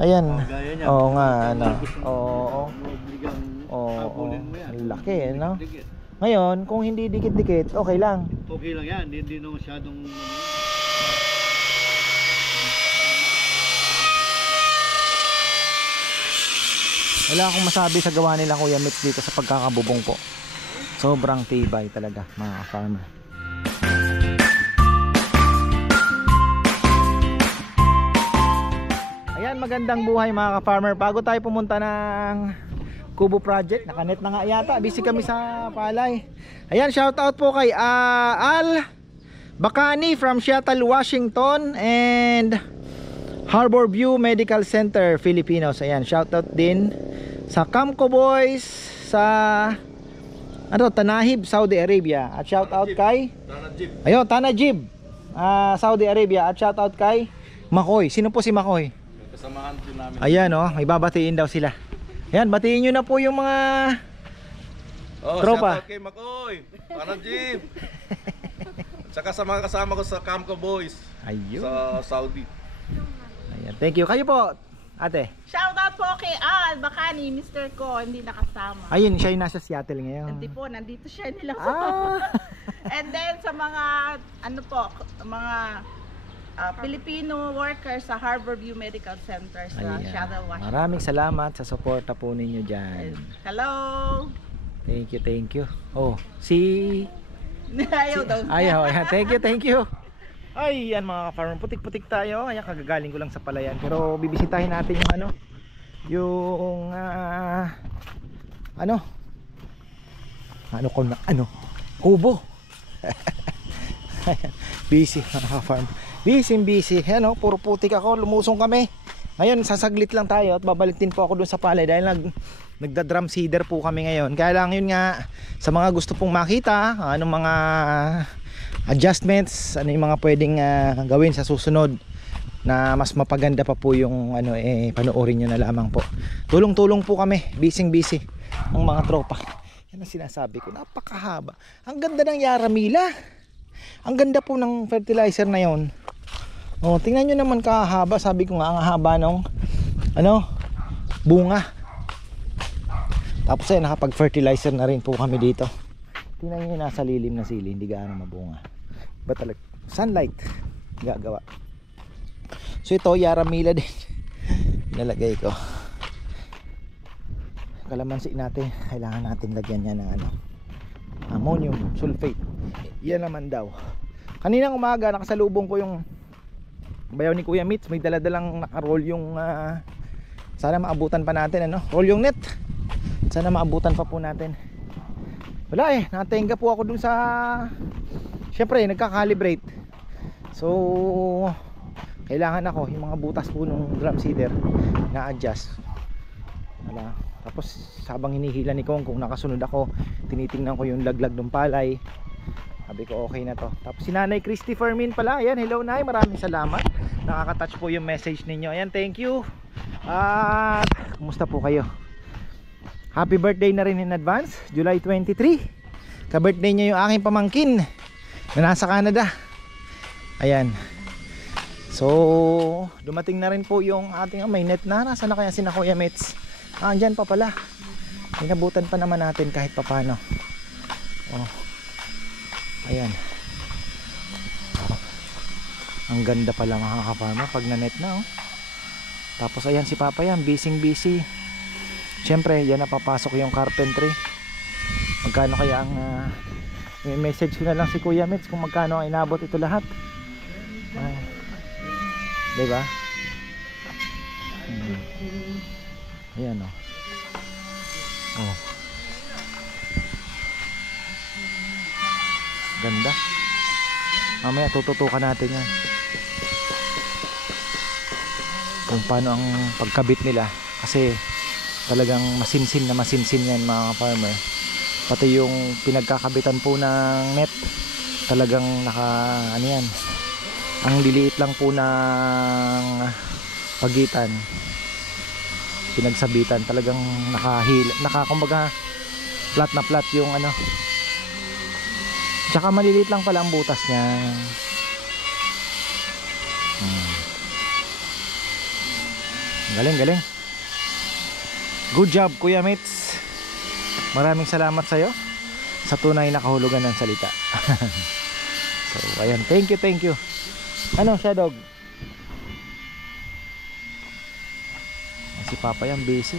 Ayan. Gaya niya. Oo nga, ano. Oo. Obligang Oo. habulin mo yan. Ang laki, no? Dikit-dikit. Ngayon, kung hindi dikit-dikit, okay lang. Okay lang yan, hindi na masyadong Wala akong masabi sa gawa nila Kuya Mitch dito sa pagkakabubong po. Sobrang tibay talaga mga ka-farmer. Ayan, magandang buhay mga ka-farmer. Bago tayo pumunta ng Kubo Project, nakanet na nga yata. Busy kami sa palay. Ayan, shout out po kay Al Bacani from Seattle, Washington, and Harbor View Medical Center, Filipinos. Ayan, shout out din sa Camco Boys sa Tanahib, Saudi Arabia. At shout out kay Tanajib, Saudi Arabia. At shout out kay Makoy. Sino po si Makoy? kasamahan din namin. Ayan, may babatiin daw sila. Ayan, batiin nyo na po yung mga tropa. Shout out kay Makoy, Tanajib. Tsaka sa mga kasama ko sa Camco Boys. Ayun. Sa Saudi. Ayan, thank you. Kayo po, ate. Shoutout po kay Al Bacani, Mr. ko, hindi nakasama. Ayun, siya yung nasa Seattle ngayon. Hindi po, nandito siya nila. And then sa mga, mga Filipino workers sa Harbor View Medical Center sa Ayan. Seattle, Washington. Maraming salamat sa suporta po ninyo dyan. Hello! Thank you. Oh, si... Ayaw daw. Ayaw, ayan. Thank you. Ay, yan mga ka-farmer, putik-putik tayo. Ayan, kagagaling ko lang sa palayan. Pero bibisitahin natin yung kubo. Busy mga ka-farm. Busy. Ayan, puro putik ako. Lumusong kami. Ngayon, sasaglit lang tayo at babalik din po ako dun sa palay dahil nagda-drum seeder po kami ngayon. Kaya lang yun nga, sa mga gusto pong makita, anong mga adjustments, ano yung mga pwedeng gawin sa susunod na mas mapaganda pa po yung panoorin nyo na lamang po. Tulong-tulong po kami, busy ang mga tropa. Yan ang sinasabi ko, napakahaba. Ang ganda ng Yaramila. Ang ganda po ng fertilizer na yon. Tingnan nyo naman kahaba. Sabi ko nga, ang haba ng bunga. Tapos nakapag-fertilizer na rin po kami dito. Tingnan nyo, nasa lilim na sili, hindi gaano mabunga. Ba talaga, sunlight gagawa. So ito, Yaramila din. Nalagay ko. Kalamansi natin, kailangan natin lagyan niya ng ammonium sulfate. Yan naman daw. Kaninang umaga, nakasalubong ko yung bayaw ni Kuya Mitch. May daladalang naka-roll yung sana maabutan pa natin roll yung net. Sana maabutan pa po natin. Wala natenga po ako dun sa, syempre nagka-calibrate. So kailangan ako yung mga butas po nung drum seeder na-adjust. Wala. Tapos habang hinihila ni Kong, kung nakasunod ako, tinitingnan ko yung laglag ng palay. Sabi ko okay na to. Tapos si Nanay Christy Fermin pala. Ayan, hello Nay, maraming salamat. Nakaka-touch po yung message ninyo. Ayan, thank you. At kumusta po kayo? Happy birthday na rin in advance, July 23. Ka-birthday niya yung aking pamangkin na nasa Canada. Ayan. So dumating na rin po yung ating may net na. Nasaan na kaya si Kuya Mitch? Andyan pa pala. Inabutan pa naman natin kahit papano. Ayan. Ang ganda pala mga ka-farmer pag na-net na Tapos ayan si Papa yan, busy. Siyempre yan napapasok yung carpentry. Magkano kaya ang may message ko na lang si Kuya Mitch kung magkano ang inabot ito lahat. Diba? Ayan ganda. Mamaya tututukan natin yan kung paano ang pagkabit nila, kasi talagang masinsin yan mga farmer. Pati yung pinagkakabitan po ng net, talagang yan, ang liliit lang po ng pagitan, pinagsabitan, talagang kumbaga flat na flat yung tsaka maliliit lang pala ang butas niya. Galing, galing. Good job, Kuya Mitz. Maraming salamat sa'yo sa tunay na kahulugan ng salita. So, ayan. Thank you, thank you. Ano, Shadog? Si Papa yan, busy.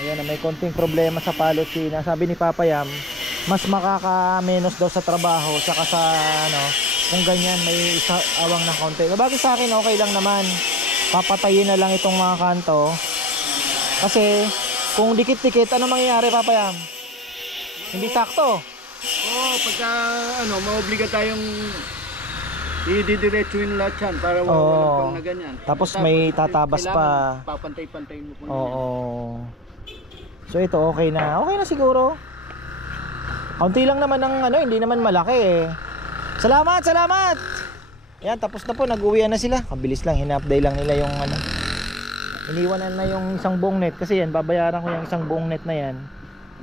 Ayan, may konting problema sa Palocina. Sabi ni Papa Yam, mas makaka-menos daw sa trabaho saka sa ano, kung ganyan may awang na konti. Bagay sa akin okay lang naman. Papatayin na lang itong mga kanto. Kasi kung dikit-dikit, ano mangyayari, Papa Yam? Hindi sakto. Oo, pagka ano, maobliga tayong ididiretsuin lahat yan para walang pang na ganyan. Tapos may tatabas pa. Papantay-pantay mo po. Oo. So ito okay na. Okay na siguro. Kaunti lang naman ang ano, hindi naman malaki eh. Salamat, salamat. Yan, tapos na po, nag-uwian na sila. Kabilis lang, hina-update lang nila yung ano. Iniwanan na yung isang buong net kasi yan, babayaran ko yung isang buong net na yan.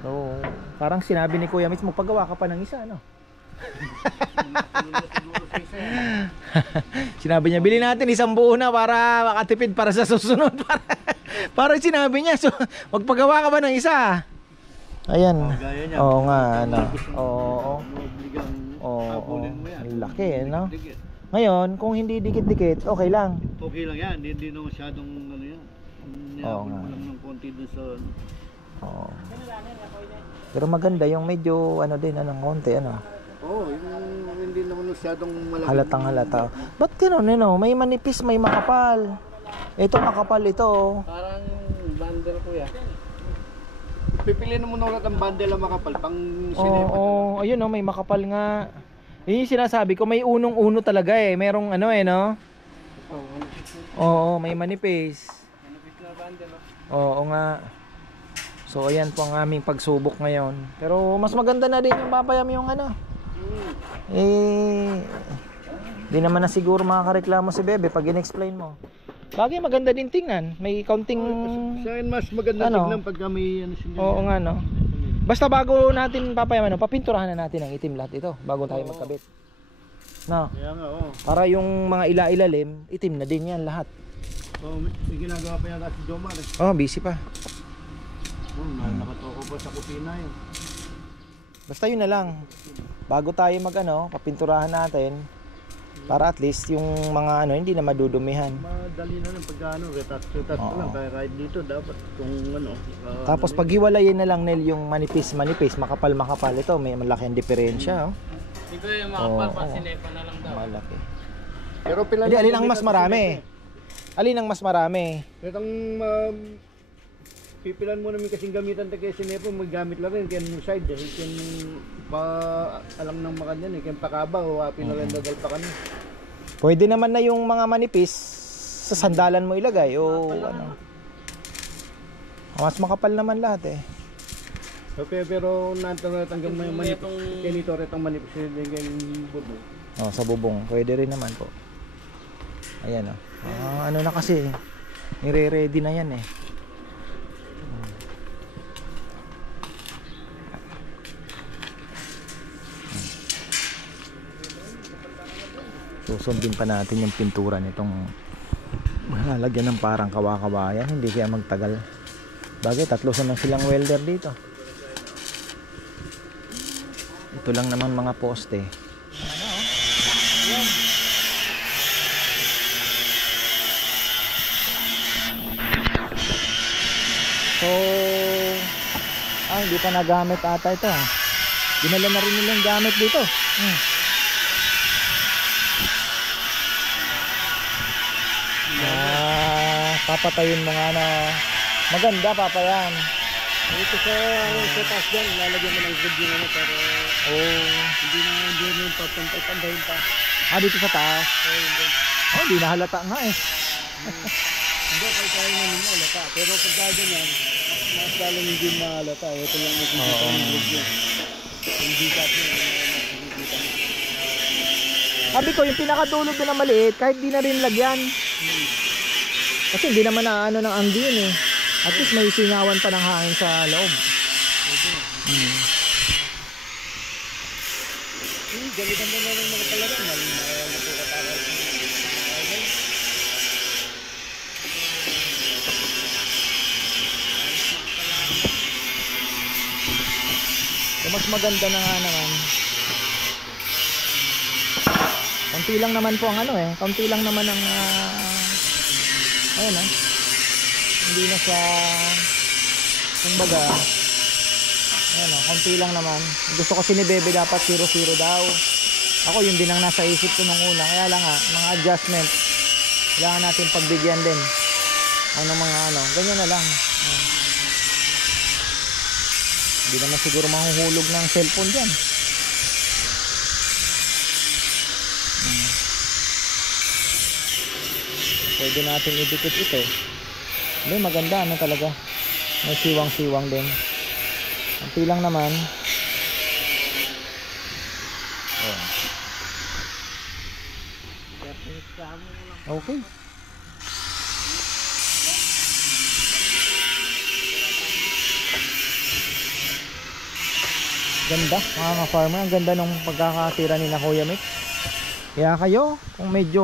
So, parang sinabi ni Kuya Mitz, magpagawa ka pa ng isa, ano? Sinabi niya, bili natin isang buo na para makatipid para sa susunod. Parang sinabi niya, so, magpagawa ka ba ng isa? Ayan. Oo nga, ano. Oo. Oo. Ang laki, no? Ngayon, kung hindi dikit-dikit, okay lang. Okay lang yan, hindi na masyadong ano yan. Oo nga. Lang ng konti dun sa... Oo. Pero maganda yung medyo ano din, anong konti, ano. Oo, yung hindi naman masyadong malaki. Halatang halata. Ba't gano'n, ano? May manipis, may makapal. Ito makapal ito. Parang bundle ko yan. Pipiliin mo na ulit ang bundle na makapal pang sinepa. Oo, ayun oh, may makapal nga. Yun yung sinasabi ko, may unong-uno talaga eh. Merong ano eh, no? Oo, may manipis. Oo nga. So ayan po ang aming pagsubok ngayon. Pero mas maganda na din yung papayam yung ano. Di naman na siguro makakareklamo si Bebe pag in-explain mo. Bagay maganda din tingnan. May counting Sa akin mas maganda ano? tignan pagka may ano siya. Oo nga no. Basta bago natin papayam ano, papinturahan na natin ang itim lahat ito bago tayo magkabit. No. Kaya nga, oo. Para yung mga ila-ilalim, itim na din yan lahat. Oh, may ginagawa pa yata si Jomar eh. Oh, busy pa. Nakatoko pa sa kusina yun. Basta yun na lang. Bago tayo mag-ano, papinturahan natin para at least yung mga ano hindi na madudumihan. Madali na lang pagka ano, retouch Oo. lang. Kaya kahit dito dapat kung ano. Tapos pag hiwalayin na lang Nel yung manipis, makapal. Ito may malaki ang diferensya, oh. Ito yung makapal, Oo. pasinepa na lang daw. Malaki. Pero pila Hindi, alin ang mas marami? Alin ang mas marami? Pero pipilan mo namin kasing gamitan tayo kasi nepo maggamit lang rin kaya mo side eh kaya pa alang ng makanyan eh kaya pakaba o pinarendadal pa kami. Pwede naman na yung mga manipis sa sandalan mo ilagay o ano. Mas makapal naman lahat eh. Okay, pero natanggal mo yung manipis. Kaya nito retong manipis yung bubong. Oh, sa bubong. Pwede rin naman po. Ayan oh. Ano na kasi nire-ready na yan eh. Susundin pa natin yung pintura nitong lalagyan ng parang kawa-kawayan. Hindi kaya magtagal. Bagay, 3 naman silang welder dito. Ito lang naman mga poste. So, hindi pa nagamit ata ito. Dinala na rin nilang gamit dito. Papatayin mo nga na maganda, papayan. Ito sa taas dyan, lalagyan mo ng video na pero hindi na yung papantay-pantayin pa. Dito sa taas. Hindi na halata nga eh. Hindi, kaya na nyo halata. Pero pagka ganyan, mas lalong hindi mahalata. Ito lang nakikita ng video. Hindi ka po nakikita mo. Sabi ko, yung pinakadulog na maliit, kahit di na rin lagyan. Kasi hindi naman na ano ng anggi yun eh. At least may singawan pa ng hangin sa loob. Gamitan mo na ng mga talaga. So, mas maganda na nga naman. Kaunti lang naman po ang ano eh. Kaunti lang naman ang ayun ah. Hindi na siya kumbaga ayun ah, kaunti lang naman. Gusto kasi ni Bebe dapat 0-0 daw. Ako yun din ang nasa isip ko nung una. Kaya lang nga, mga adjustment kailangan natin pagbigyan din. Ano mga ano, ganyan na lang. Hindi naman siguro mahuhulog ng cellphone dyan. Pwede natin idikit ito. Hindi, maganda ano talaga. May siwang-siwang din. Ang lang naman. Oh. Okay. Ganda mga ka-farmer. Ang ganda ng pagkakatira ni na Kuya Mick. Kaya kayo kung medyo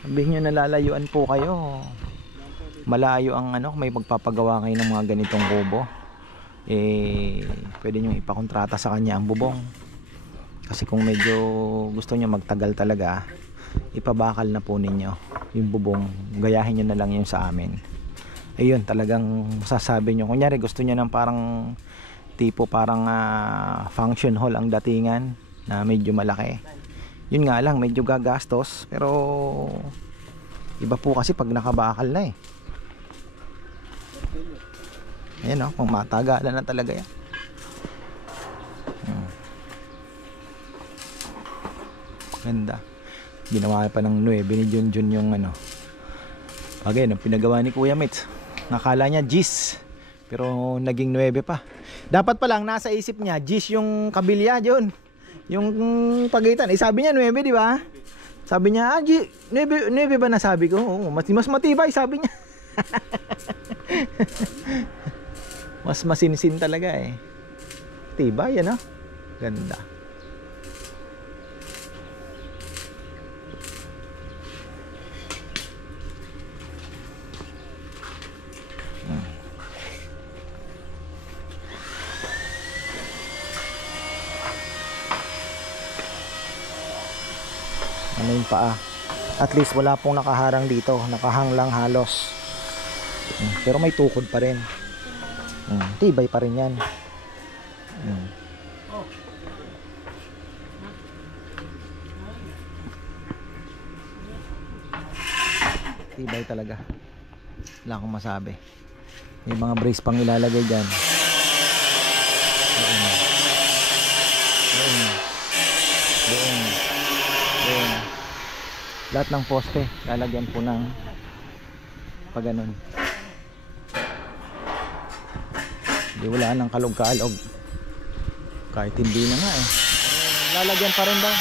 sabihin nyo nalalayuan po kayo, malayo ang ano, may magpapagawa kayo ng mga ganitong kubo, pwede nyo ipakontrata sa kanya ang bubong. Kasi kung medyo gusto nyo magtagal talaga, ipabakal na po ninyo yung bubong, gayahin nyo na lang yun sa amin. Ayun, talagang masasabi nyo, kunyari gusto nyo ng parang tipo parang function hall ang datingan na medyo malaki. Yun nga lang, medyo gagastos, pero iba po kasi pag nakabakal na eh. Ayan o, kung matagalan na talaga yan. Ganda. Ginawa pa ng 9 ni Junjun yung ano. Again, ang pinagawa ni Kuya Mitz, nakala niya Gis, pero naging 9 pa. Dapat pa lang nasa isip niya Gis yung kabilya yun, yung pagitan. Sabi niya 9, di ba? Sabi niya, 9 ba nasabi ko? Oo, mas matibay sabi niya. Mas masinsin talaga eh. Tibay yan, ganda. Ano yung paa? At least wala pong nakaharang dito, nakahang lang halos. Pero may tukod pa rin. Tibay pa rin yan. Tibay talaga. Wala akong masabi. May mga brace pang ilalagay dyan. Doon. Lahat ng poste lalagyan po ng pag ganun. Hindi, wala nang kalog-kaalog. Kahit hindi na nga eh. Lalagyan pa rin ba?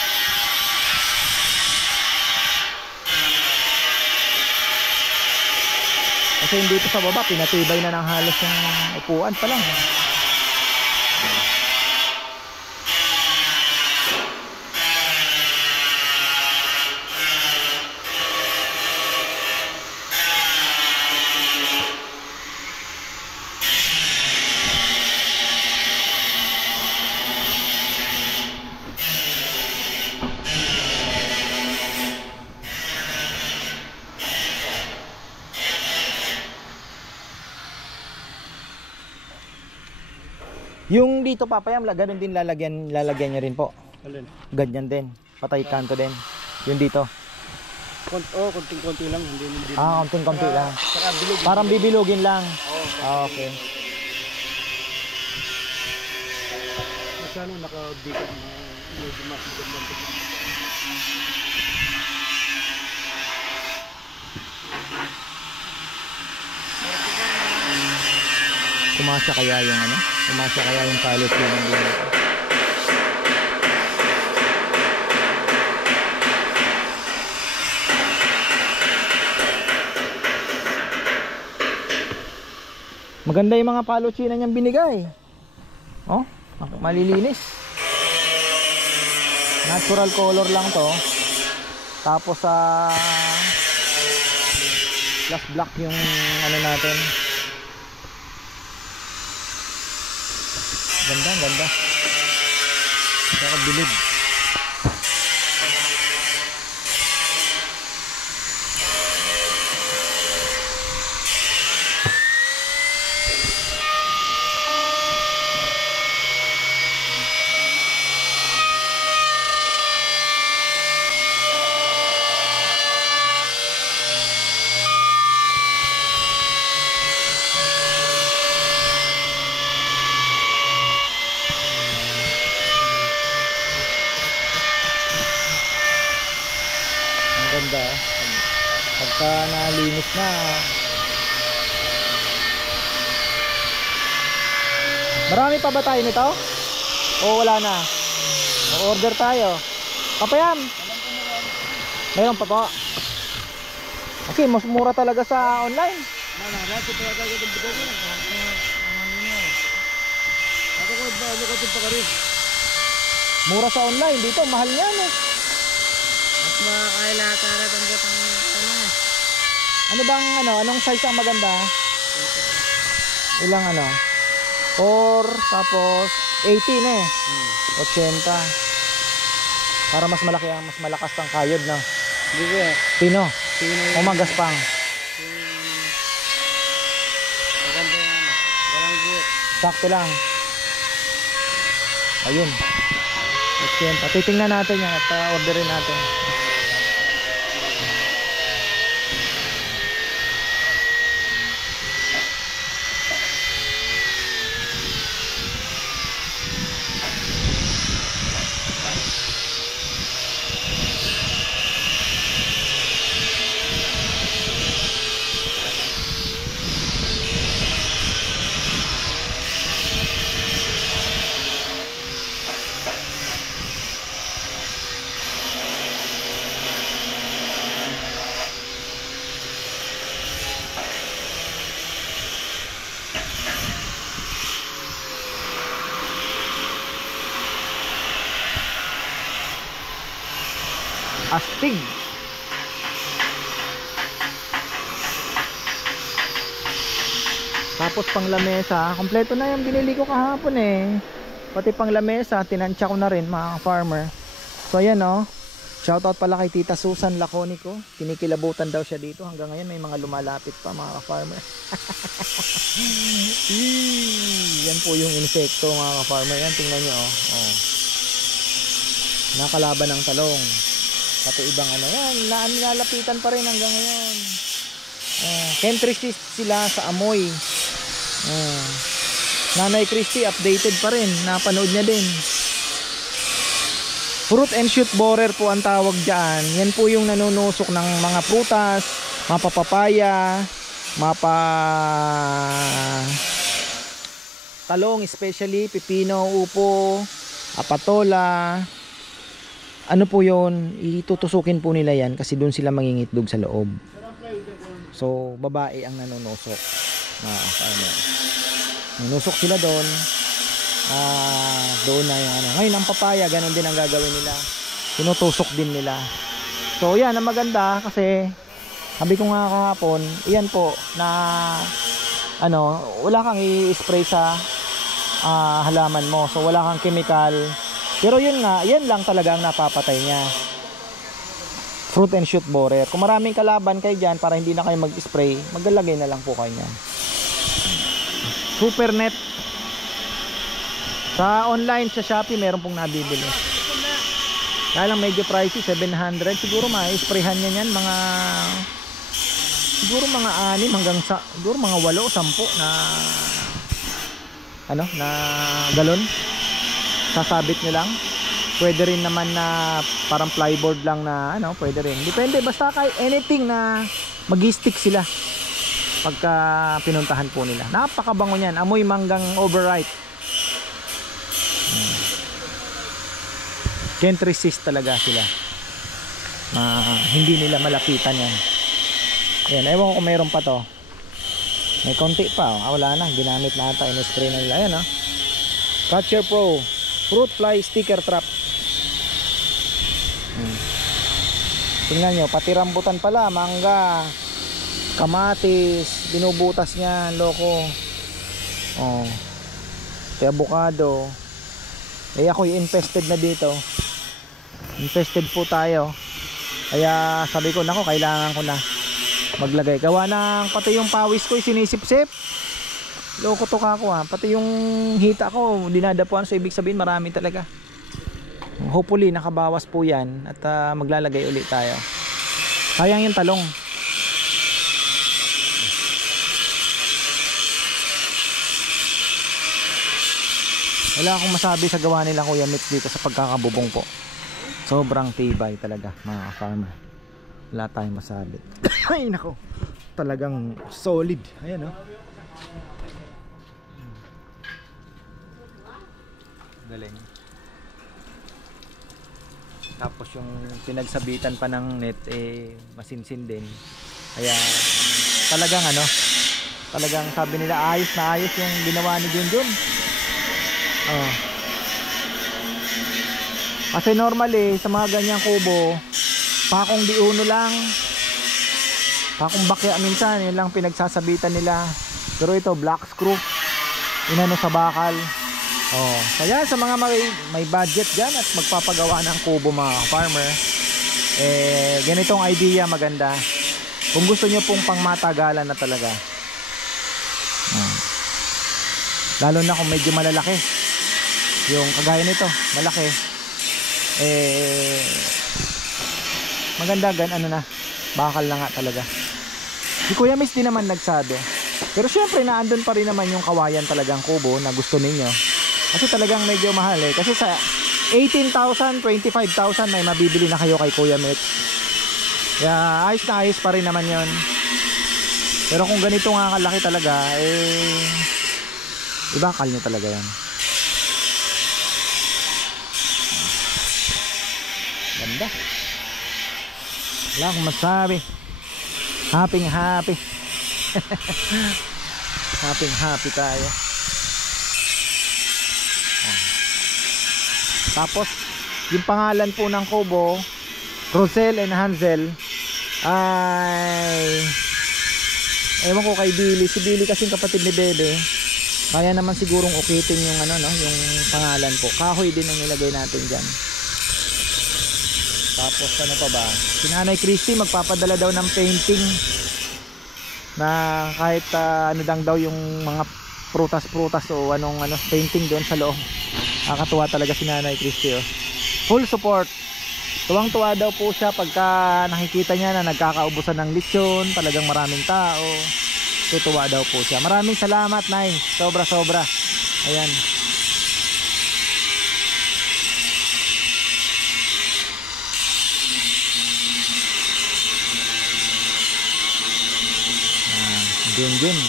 Kasi hindi ito sa baba, pinatibay na ng halos yung upuan pa lang. Yung dito papayam, ganun din lalagyan niya rin po. Alin? Ganyan din. Patay kanto din. Yung dito. Konting-konti lang, hindi. Konting-konti lang. Saka bilog. Parang bibilugin lang. Okay. Masyado nakabigat na medyo mas maganda. Kumasya kaya yung ano? Kumasya kaya yung pallet yun ng dito. Maganda yung mga palotsina niyang binigay. Oh, malilinis. Natural color lang to. Tapos sa plus black yung ano natin. Ganda, ganda. Saka bilid. Ganda. Pagka nalinis na, marami pa ba tayo nito? O wala na? O-order tayo. Papayam, mayroon pa po. Kasi mas mura talaga sa online. Mura sa online, dito mahal yan eh. Mas makakailatarat ang gatang ano. Ano bang anong size ang maganda? Ilang 4 tapos 18 eh. 80. Para mas malaki mas malakas ang kayod na. Hindi ko eh. Pino. Sino O magaspang. maganda yung ano. Walang group. Sakto lang. Ayun. 80. Titingnan natin yan at orderin natin. Astig. Tapos pang lamesa, kompleto na yung binili ko kahapon eh. Pati pang lamesa, tinansya ko na rin mga farmer. So ayan shoutout pala kay Tita Susan Laconico. Kinikilabutan daw siya dito. Hanggang ngayon may mga lumalapit pa mga farmer. Yan po yung insekto mga farmer. Yan, tingnan nyo nakalaban ng talong. Pati ibang yan, nalapitan pa rin hanggang ngayon. Can't resist sila sa amoy. Nanay Christy updated pa rin, napanood niya din. Fruit and shoot borer po ang tawag dyan. Yan po yung nanunusok ng mga prutas, mapapapaya, talong, especially pipino, upo, patola. Ano po yun, itutusukin po nila yan kasi doon sila mangingitlog sa loob. So babae ang nanunusok. Nanusok sila doon. Doon na yung ngayon ang papaya, ganun din ang gagawin nila. Tinutusok din nila. So yan ang maganda kasi sabi ko nga kahapon, iyan po na wala kang i-spray sa halaman mo. So wala kang chemical. Pero yun nga, yan lang talaga ang napapatay niya. Fruit and shoot borer. Kung maraming kalaban kayo dyan para hindi na kayo mag-spray, maglalagay na lang po kayo niyan. Super net. Sa online, sa Shopee, meron pong nabibili. Kaya lang medyo pricey, 700. Siguro ma-sprayhan niya yan siguro mga 6 hanggang siguro mga 8 o 10 na galon. Sasabit nyo lang. Pwede rin naman na parang plyboard lang na pwede rin. Depende, basta kahit anything na mag-stick sila pagka pinuntahan po nila. Napakabango niyan. Amoy manggang overripe. Can't resist talaga sila. Hindi nila malapitan yan. Ayan, ewan ko kung mayroon pa to. May konti pa. Wala na. Ginamit na ata. In-spray na nila. Ayan Catcher Pro Fruit Fly Sticker Trap. Tingnan nyo, pati rambutan pala, mangga, kamatis, binubutas niya, loko. may avocado. Eh ako'y infested na dito. Infested po tayo. Kaya sabi ko, nako, kailangan ko na maglagay. Gawa ng pati yung pawis ko sinisip-sip. Loko to ka ako ha. Pati yung hita ko dinadapuan, so ibig sabihin marami talaga. Hopefully nakabawas po yan at maglalagay ulit tayo. Sayang yung talong. Wala akong masabi sa gawa nila Kuya Mitch dito sa pagkakabubong po. Sobrang tibay talaga mga farmer. Wala tayong masabi. Ay nako, talagang solid. Ayan oh. Galing. Tapos yung pinagsabitan pa ng net eh masinsin din. Kaya talagang ano, talagang sabi nila ayos na ayos yung ginawa ni Junjun. Oh. Kasi normally sa mga ganyang kubo, pakong di uno lang, pakong bakya minsan, yun lang pinagsasabitan nila. Pero ito black screw, inano sa bakal. Oh, kaya sa mga may budget dyan at magpapagawa ng kubo mga farmer, eh ganitong idea maganda. Kung gusto nyo pong pangmatagalan na talaga, lalo na kung medyo malalaki, yung kagaya nito malaki, eh maganda gan ano na, bakal na nga talaga. Si Kuya Miss din naman nagsabi, pero syempre naandun pa rin naman yung kawayan talagang kubo na gusto ninyo. Kasi talagang medyo mahal eh. Kasi sa 18,000, 25,000 may mabibili na kayo kay Kuya Mitch. Kaya ayos na ayos pa rin naman yon. Pero kung ganito nga kalaki talaga, eh ibakal nyo talaga yan. Ganda. Wala akong masabi. Happy happy. Happy happy tayo. Tapos yung pangalan po ng kubo, Rosel and Hansel, ay ewan ko kay Billy. Si Billy kasing kapatid ni Bebe, kaya naman sigurong ukitin yung ano no, yung pangalan po. Kahoy din ang nilagay natin diyan. Tapos ano pa ba? Si Nanay Christy magpapadala daw ng painting na kahit ano dang daw yung mga prutas-prutas o anong painting doon sa loob. Nakakatuwa talaga si Nanay Christy oh. Full support. Tuwang-tuwa daw po siya pagka nakikita niya na nagkakaubusan ng lechon, talagang maraming tao. Tutuwa daw po siya. Maraming salamat, Nay. Sobra-sobra. Ayan. Din.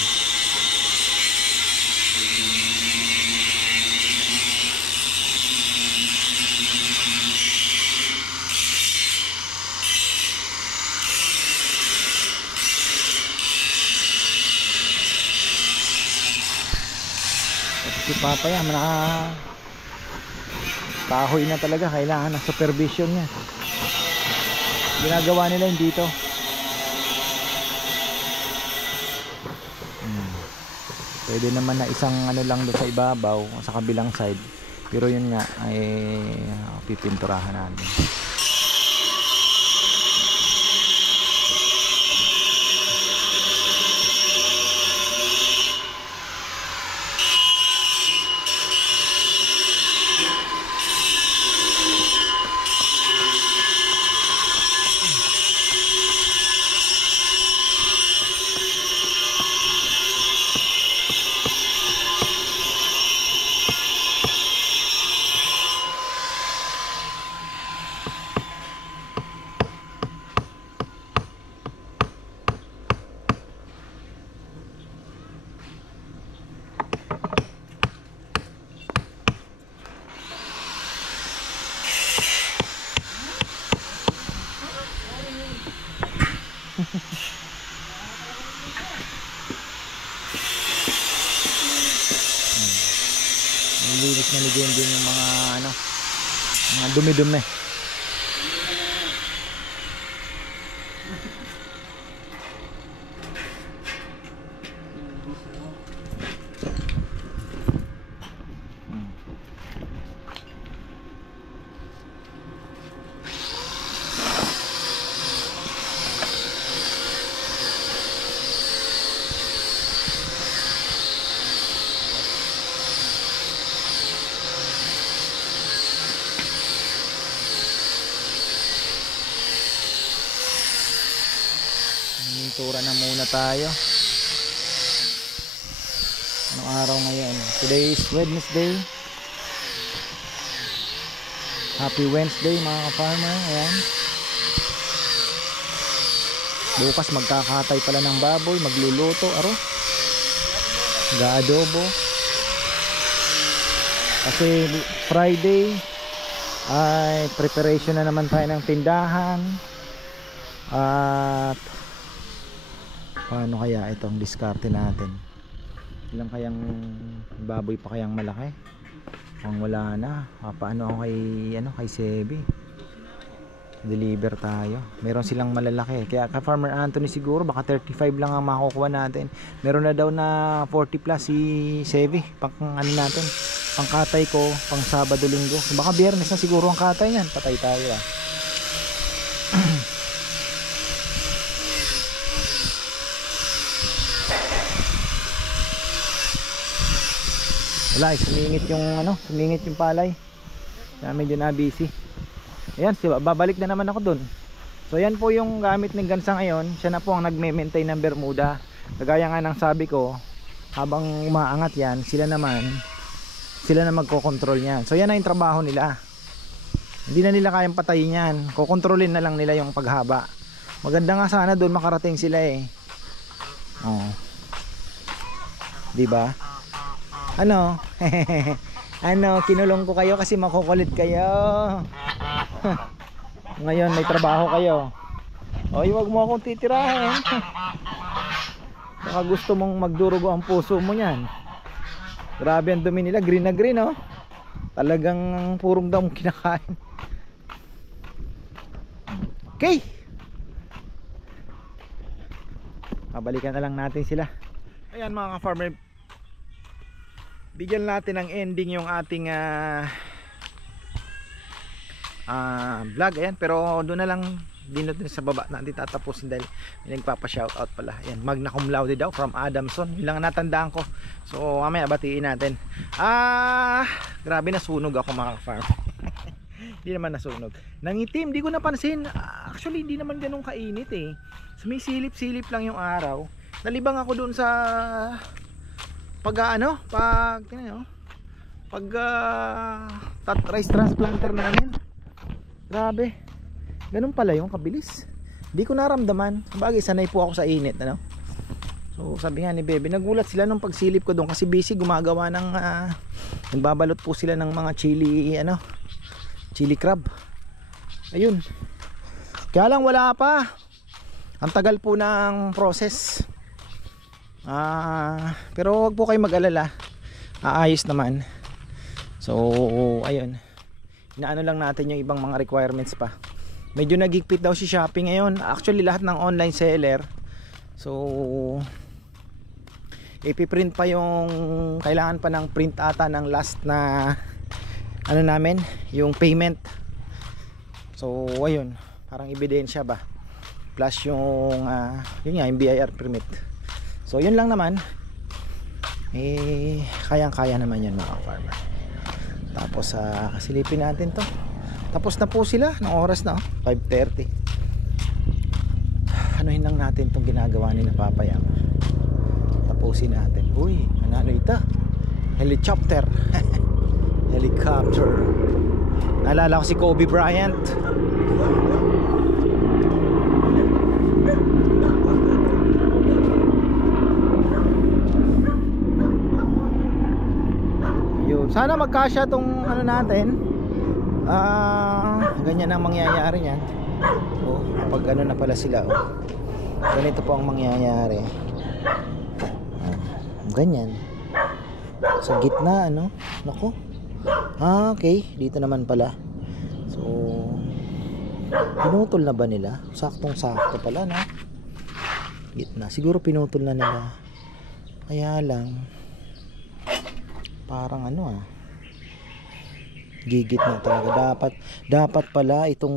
Si Papa yan, kahoy na talaga, kailangan ng supervision niya. Ginagawa nila yung dito. Pwede naman na isang ano lang doon sa ibabaw, sa kabilang side. Pero yun nga, ay pipinturahan natin. Nilinis na din yung mga mga dumi-dumi. Mintura na muna tayo. Anong araw ngayon? Today is Wednesday. Happy Wednesday mga ka-farmer. Ayan. Bukas magkakatay pala ng baboy, magluluto, ga-adobo. Kasi Friday ay preparation na naman tayo ng tindahan. At paano kaya itong diskarte natin? Ilang kayang baboy pa kayang malaki? Kung wala na, paano ako kay Sebi? Deliver tayo. Meron silang malalaki. Kaya ka Farmer Anthony siguro baka 35 lang ang makukuha natin. Meron na daw na 40 plus si Sebi. Pang natin, pang katay ko, pang Sabado Linggo. Baka Biyernes na siguro ang katay niyan. Patay tayo ah. Wala, sumingit yung palay. Kaya medyo na busy. Ayan, babalik na naman ako dun. So yan po yung gamit ng Gansa ngayon. Siya na po ang nagme-maintain ng Bermuda. Kagaya nga ng sabi ko, habang umaangat yan, sila na magkokontrol yan. So yan na yung trabaho nila. Hindi na nila kayang patayin yan. Kokontrolin na lang nila yung paghaba. Maganda nga sana doon makarating sila eh. Oh. Diba? Ano? Kinulong ko kayo kasi makukulit kayo. Ngayon may trabaho kayo. Oy, wag mo akong titirahin. Baka gusto mong magdurugo ang puso mo niyan. Grabe ang dumi nila, green na green oh. Talagang purong daw kinakain. Okay. Babalikan na lang natin sila. Ayan mga ka-farmer, bigyan natin ng ending yung ating vlog. Ayan, pero doon na lang din natin sa baba natin tatapusin dahil may nagpapa-shoutout pala. Ayan, magna cum laude daw from Adamson. Yun lang natandaan ko. So mamaya batiin natin. Grabe nasunog ako mga farm. Hindi naman nasunog. Nangitim, di ko napansin. Actually hindi naman ganun kainit eh. Sumisilip-silip lang yung araw. Nalibang ako doon sa pag rice transplanter namin. Grabe. Ganun pala yung kabilis. Di ko naramdaman. Bagay sanay po ako sa init, ano. So sabi nga ni Bebe, nagulat sila nung pagsilip ko doon kasi busy gumagawa ng nagbabalot po sila ng mga chili crab. Ayun. Kaya lang wala pa. Ang tagal po ng process. Pero wag po kayo mag-alala. Aayos naman. So ayun. Inaano lang natin yung ibang mga requirements pa. Medyo nagigpit daw si Shopee ngayon. Actually lahat ng online seller. So ipiprint pa yung kailangan pa ng print ata ng last na namin, yung payment. So ayun, parang ebidensya ba. Plus yung yun nga, yung BIR permit. So yun lang naman. Kayang-kaya naman yun mga farmer. Tapos silipin natin to. Tapos na po sila ng oras na 5:30. Anuhin lang natin itong ginagawa ni na Papayam. Tapusin natin. Uy, ano ito? Helicopter. Helicopter. Naalala ko si Kobe Bryant. Yun. Sana magkasya tong natin. Ganyan ang mangyayari niyan. Kapag na pala sila ganito po ang mangyayari. Ganyan sa gitna nako. Okay, dito naman pala. So pinutol na ba nila? Saktong sakto pala na gitna. Siguro pinutol na nila. Kaya lang parang gigit na talaga. Dapat pala itong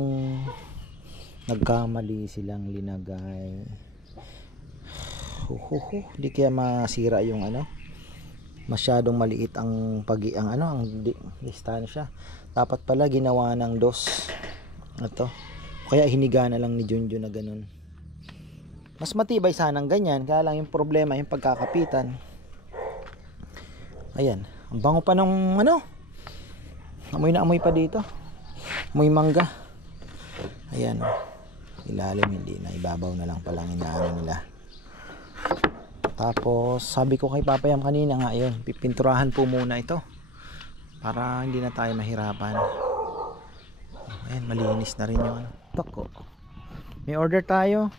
nagkamali silang linagay. Di kaya masira yung masyadong maliit ang distansya. Dapat pala ginawa ng dos. Kaya hiniga na lang ni Junjun na ganun. Mas matibay sanang ganyan, kaya lang yung problema yung pagkakapitan. Ayan, ang bango pa ng ano, amoy na amoy pa dito, amoy mangga. Ayan, ilalim hindi na, ibabaw na lang palang inaano nila. Tapos sabi ko kay Papayam kanina nga, yun, pipinturahan po muna ito para hindi na tayo mahirapan. Ayan, malinis na rin yung ano. Toko, may order tayo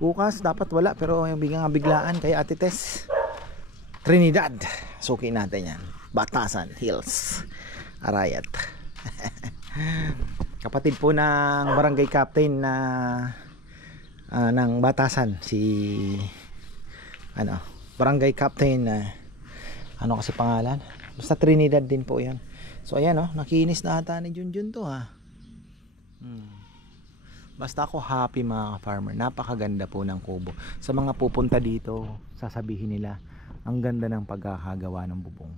bukas, dapat wala pero yung biglaan kay Ate Tess, Trinidad. Suki natin yan, Batasan Hills, Arayat. Kapatid po ng barangay captain na ng Batasan, si ano, barangay captain ano kasi pangalan, basta Trinidad din po yan. So ayan, oh, nakinis na ata ni Junjun to, ha. Basta ako happy mga farmer, napakaganda po ng kubo. Sa mga pupunta dito, sasabihin nila ang ganda ng pagkakagawa ng bubong.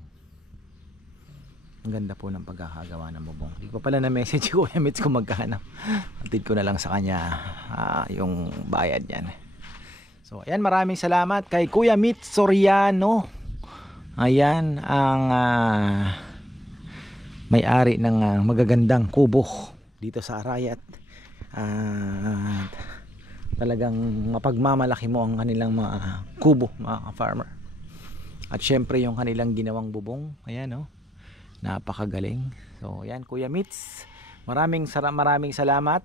Ang ganda po ng pagkakagawa ng bubong. Hindi ko pala na message ko Kuya Mitch kung magkano. Antid ko na lang sa kanya yung bayad yan. So ayan, maraming salamat kay Kuya Mitch Soriano. Ayan ang may-ari ng magagandang kubo dito sa Arayat. Talagang mapagmamalaki mo ang kanilang mga kubo, mga farmer. At syempre yung kanilang ginawang bubong, ayan, oh, napakagaling. So ayan, Kuya Mitch, maraming salamat.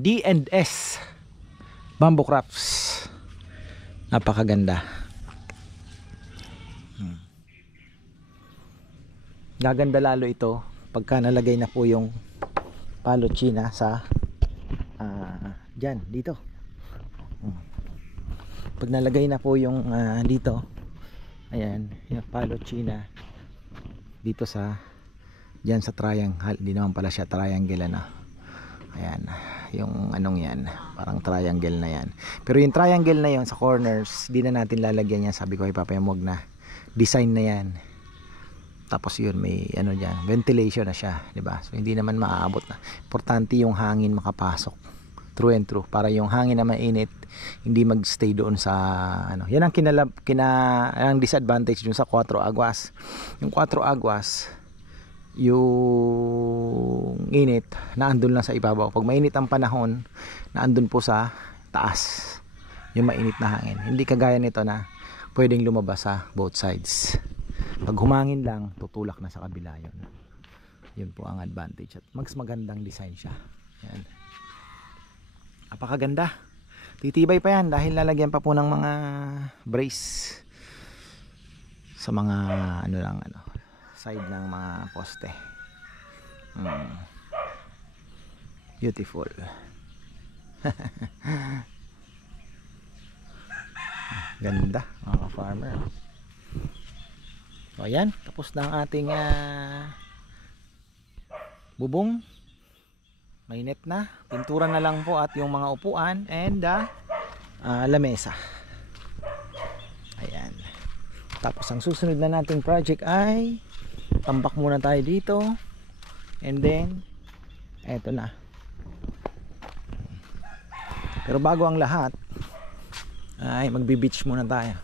D&S Bamboo Crafts, napakaganda. Gaganda lalo ito pagka nalagay na po yung palo China sa dyan, dito. Pag nalagay na po yung dito, ayan, yung palo China dito sa dyan sa triangle, hindi naman pala siya triangle, ano. Ayan, yung anong yan, parang triangle na yan. Pero yung triangle na yon sa corners, di na natin lalagyan yan. Sabi ko kay Papa, wag na, design na yan. Tapos yun, may ano dyan, ventilation na siya, diba? So hindi naman maaabot na. Importante yung hangin makapasok, true and true, para yung hangin na mainit hindi magstay doon sa ano. Yan ang ang disadvantage dun sa 4 Aguas. Yung 4 Aguas, yung init naandun lang sa ibabaw. Pag mainit ang panahon, naandun po sa taas yung mainit na hangin. Hindi kagaya nito na pwedeng lumabas sa both sides. Pag humangin lang, tutulak na sa kabila yun. Yun po ang advantage. At mas magandang design siya. Yan. Napakaganda. Titibay pa yan dahil lalagyan pa po ng mga brace sa mga ano lang, ano, side ng mga poste. Beautiful. Ganda mga farmer. So ayan, tapos na ang ating bubong. Mainit na, pintura na lang po at yung mga upuan and lamesa. Ayan. Tapos ang susunod na nating project ay tambak muna tayo dito. And then eto na. Pero bago ang lahat ay magbi-beach muna tayo.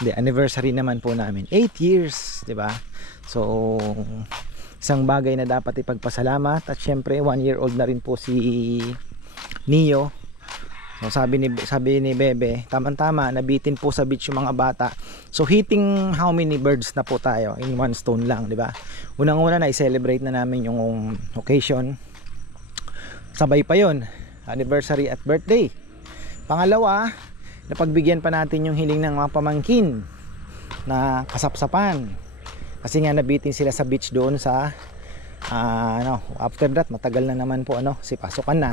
Hindi, anniversary naman po namin, 8 years, 'di ba? So isang bagay na dapat ipagpasalamat. At syempre 1-year-old na rin po si Neo. So sabi ni Bebe, tamang-tama, nabitin po sa beach yung mga bata. So hitting how many birds na po tayo in one stone lang, di ba? Unang-una na i-celebrate na namin yung occasion. Sabay pa yon, anniversary at birthday. Pangalawa, napagbigyan pa natin yung hiling ng mga pamangkin na kasapsapan. Kasi nga nabitin sila sa beach doon sa after that matagal na naman po si pasukan na.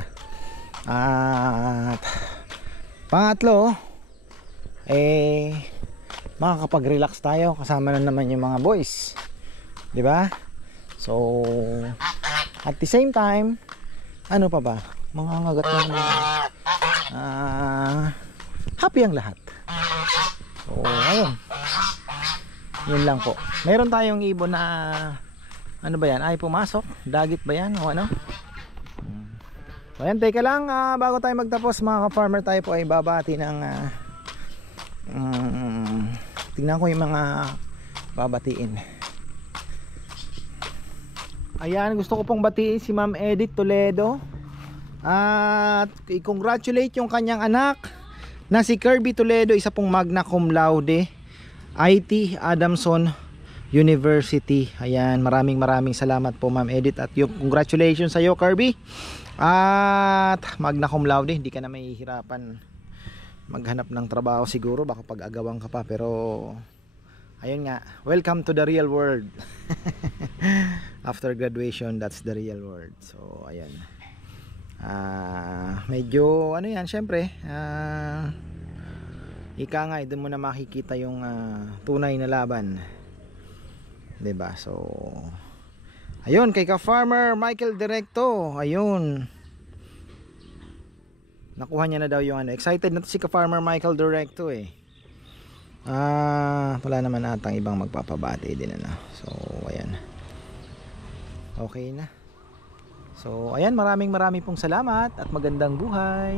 At pangatlo, makakapag-relax tayo kasama na naman yung mga boys, di ba? So at the same time, ano pa ba, mga ngagat na happy ang lahat. So ayun, yun lang po. Meron tayong ibon na ano ba yan, ay pumasok, dagit ba yan o ano? So ayan, teka lang, bago tayo magtapos mga ka-farmer, tayo po ay babati ng tingnan ko yung mga babatiin. Ayan, gusto ko pong batiin si Ma'am Edith Toledo at i-congratulate yung kanyang anak na si Kirby Toledo, isa pong magna cum laude, IT Adamson University. Ayan, maraming salamat po Ma'am Edith, at yung congratulations sa iyo Kirby. At magna cum laude, hindi ka na mahihirapan maghanap ng trabaho siguro, baka pag-agawang ka pa, pero ayun nga, welcome to the real world. After graduation, that's the real world. So ayan, medyo ano yan, syempre ika nga, doon mo na makikita yung tunay na laban, 'di ba? So ayun, kay ka-farmer Michael Directo, ayun, nakuha niya na daw yung excited na to si ka-farmer Michael Directo eh. Wala naman atang ibang magpapabati din So ayan, okay na. So ayan, maraming pong salamat at magandang buhay.